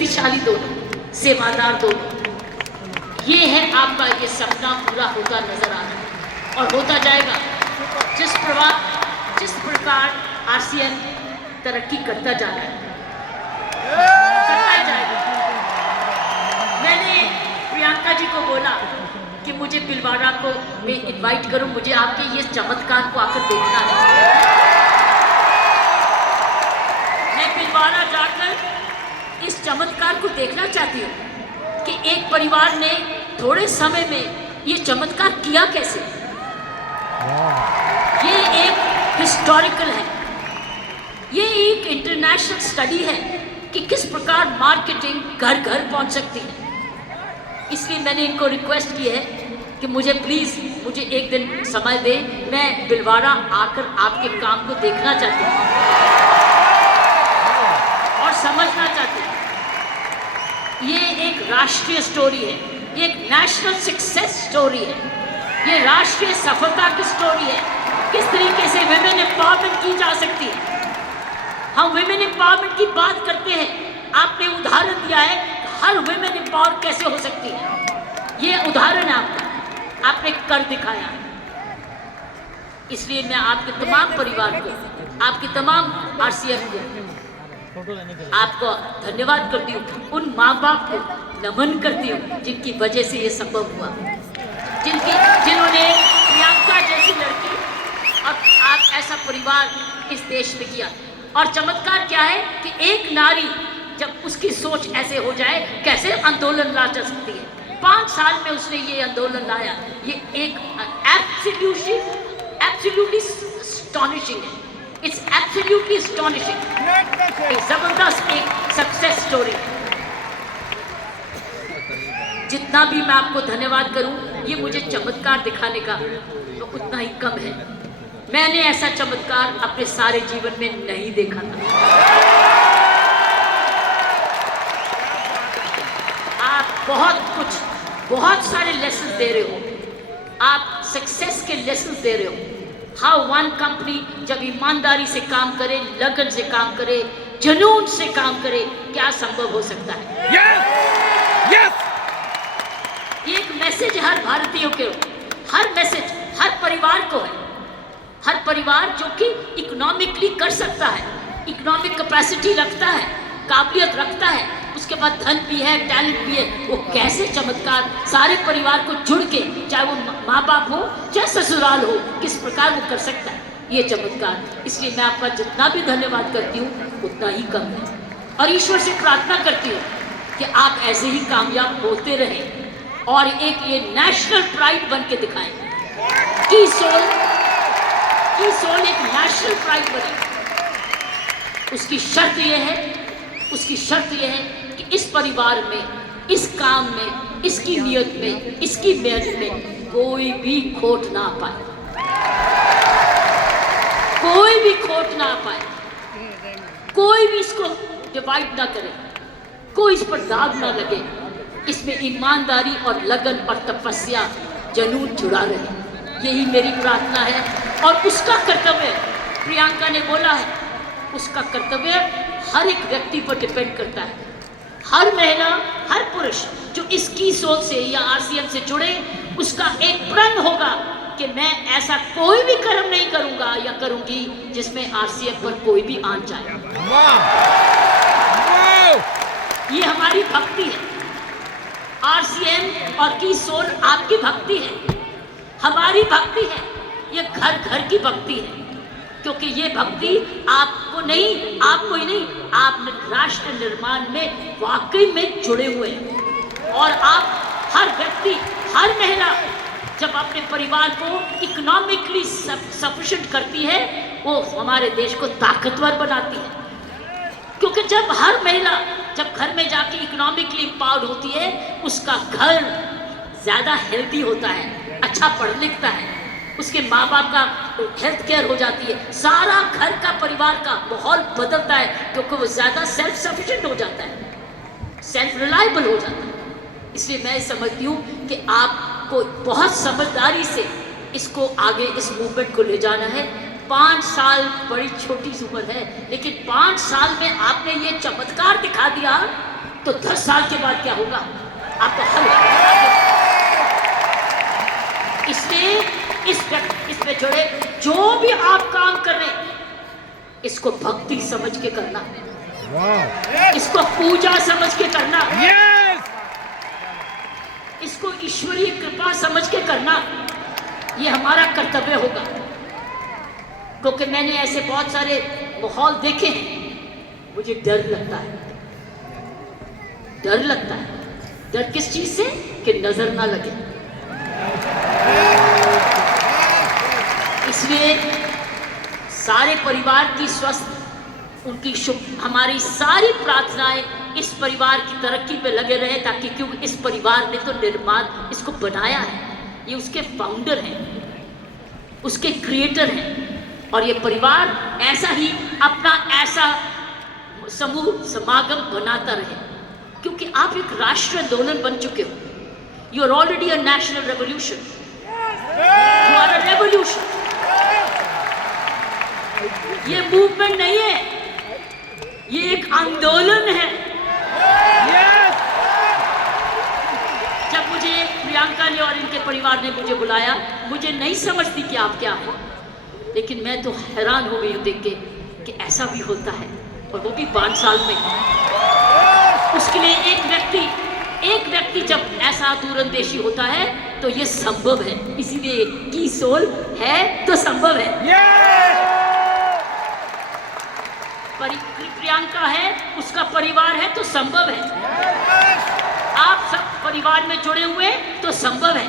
शक्तिशाली दोनों, सेवादार दोनों, ये है आपका ये सपना पूरा होता नजर आ रहा है और होता जाएगा। जिस प्रकार आरसीएम तरक्की करता जा रहा है, करता ही जाएगा। मैंने प्रियंका जी को बोला कि मुझे पिलवाड़ा को मैं इनवाइट करूं, मुझे आपके ये चमत्कार को आकर देखना है। मैं पिलवाड़ा जाकर इस चमत्कार को देखना चाहती हूँ कि एक परिवार ने थोड़े समय में ये चमत्कार किया कैसे। ये एक हिस्टोरिकल है, ये एक इंटरनेशनल स्टडी है कि किस प्रकार मार्केटिंग घर घर पहुंच सकती है। इसलिए मैंने इनको रिक्वेस्ट की है कि मुझे प्लीज़ मुझे एक दिन समय दें, मैं बिलवाड़ा आकर आपके काम को देखना चाहती हूँ और समझना चाहती हूँ। ये एक राष्ट्रीय स्टोरी है, ये एक नेशनल सक्सेस स्टोरी है, ये राष्ट्रीय सफलता की स्टोरी है। किस तरीके से विमेन एम्पावरमेंट की जा सकती है। हम विमेन एम्पावरमेंट की बात करते हैं, आपने उदाहरण दिया है हर विमेन एम्पावर कैसे हो सकती है। ये उदाहरण है आपका, आपने कर दिखाया। इसलिए मैं आपके तमाम परिवार को, आपके तमाम आरसीएम को आपको धन्यवाद करती हूँ। उन माँ बाप को नमन करती हूँ जिनकी वजह से ये संभव हुआ, जिन्होंने प्रियंका जैसी लड़की और आप ऐसा परिवार इस देश में किया। और चमत्कार क्या है कि एक नारी जब उसकी सोच ऐसे हो जाए, कैसे आंदोलन ला जा सकती है। 5 साल में उसने ये आंदोलन लाया। ये एक एब्सोल्युटली एस्टॉनिशिंग है। इट्स एब्सोल्युटली एस्टॉनिशिंग, एक जबरदस्त एक सक्सेस स्टोरी। जितना भी मैं आपको धन्यवाद करूं, ये मुझे चमत्कार दिखाने का तो उतना ही कम है। मैंने ऐसा चमत्कार अपने सारे जीवन में नहीं देखा था। आप बहुत सारे लेसन दे रहे हो, आप सक्सेस के लेसन दे रहे हो। हाउ वन कंपनी जब ईमानदारी से काम करे, लगन से काम करे, जुनून से काम करे, क्या संभव हो सकता है। Yes! एक मैसेज हर भारतीय के, हर मैसेज हर परिवार को है। हर परिवार जो कि इकोनॉमिकली कर सकता है, इकोनॉमिक कैपेसिटी रखता है, काबिलियत रखता है, उसके बाद धन भी है, टैलेंट भी है, वो कैसे चमत्कार सारे परिवार को जुड़ के, चाहे वो माँ बाप हो चाहे ससुराल हो, किस प्रकार वो कर सकता है ये चमत्कार। इसलिए मैं आपका जितना भी धन्यवाद करती हूँ उतना ही कम है। और ईश्वर से प्रार्थना करती हूँ कि आप ऐसे ही कामयाब होते रहें और एक ये नेशनल प्राइड बन के दिखाएं कि सोल एक नेशनल प्राइड बने। उसकी शर्त यह है कि इस परिवार में, इस काम में, इसकी नियत में, इसकी मेहनत में कोई भी खोट ना पाए, कोई भी खोट ना पाए, कोई भी इसको डिवाइड ना करे, कोई इस पर दाग ना लगे। इसमें ईमानदारी और लगन और तपस्या जुनून जुड़ा रहे, यही मेरी प्रार्थना है। और उसका कर्तव्य, प्रियंका ने बोला है, उसका कर्तव्य हर एक व्यक्ति पर डिपेंड करता है। हर महिला, हर पुरुष जो इसकी सोच से या आरसीएम से जुड़े, उसका एक प्रण होगा कि मैं ऐसा कोई भी कर्म नहीं करूंगा या करूंगी जिसमें आरसीएम पर कोई भी आन जाए। ये हमारी भक्ति है। आरसीएम और की सोल आपकी भक्ति है, हमारी भक्ति है, ये घर घर की भक्ति है। क्योंकि ये भक्ति आपको ही नहीं, आप राष्ट्र निर्माण में वाकई में जुड़े हुए हैं। और आप हर व्यक्ति, हर महिला जब अपने परिवार को इकोनॉमिकली सफिशिएंट करती है, वो हमारे देश को ताकतवर बनाती है। क्योंकि जब हर महिला जब घर में जाके इकोनॉमिकली एम्पावर्ड होती है, उसका घर ज़्यादा हेल्दी होता है, अच्छा पढ़ लिखता है, उसके माँ बाप का हेल्थ केयर हो जाती है, सारा घर का परिवार का माहौल बदलता है, क्योंकि वो ज़्यादा सेल्फ सफिशिएंट हो जाता है, सेल्फ रिलायबल हो जाता है। इसलिए मैं समझती हूँ कि आपको बहुत समझदारी से इसको आगे, इस मूवमेंट को ले जाना है। 5 साल बड़ी छोटी सी उम्र है, लेकिन 5 साल में आपने ये चमत्कार दिखा दिया, तो तो 10 साल के बाद क्या होगा आपको हल। इसलिए इस पे जुड़े जो भी आप काम कर रहे हैं, इसको भक्ति समझ के करना, इसको पूजा समझ के करना, इसको ईश्वरीय कृपा समझ के करना, ये हमारा कर्तव्य होगा। क्योंकि मैंने ऐसे बहुत सारे माहौल देखे हैं, मुझे डर लगता है। डर लगता है। डर किस चीज से? कि नजर ना लगे। इसलिए सारे परिवार की स्वस्थ, उनकी शुभ, हमारी सारी प्रार्थनाएं इस परिवार की तरक्की पे लगे रहे, ताकि क्योंकि इस परिवार ने तो निर्माण इसको बनाया है, ये उसके फाउंडर हैं, उसके क्रिएटर हैं, और ये परिवार ऐसा ही अपना ऐसा समूह समागम बनाता रहे, क्योंकि आप एक राष्ट्र आंदोलन बन चुके हो। You are already a national revolution, you are a revolution. ये मूवमेंट नहीं है, ये एक आंदोलन है। जब मुझे प्रियंका ने और इनके परिवार ने मुझे बुलाया, मुझे नहीं समझती कि आप क्या हैं, लेकिन मैं तो हैरान हो गई हूँ देख के कि ऐसा भी होता है, और वो भी 5 साल में। उसके लिए एक व्यक्ति जब ऐसा दूरंदेशी होता है तो ये संभव है। इसीलिए की सोल है तो संभव है। प्रियंका है, उसका परिवार है तो संभव है। आप सब परिवार में जुड़े हुए तो संभव है।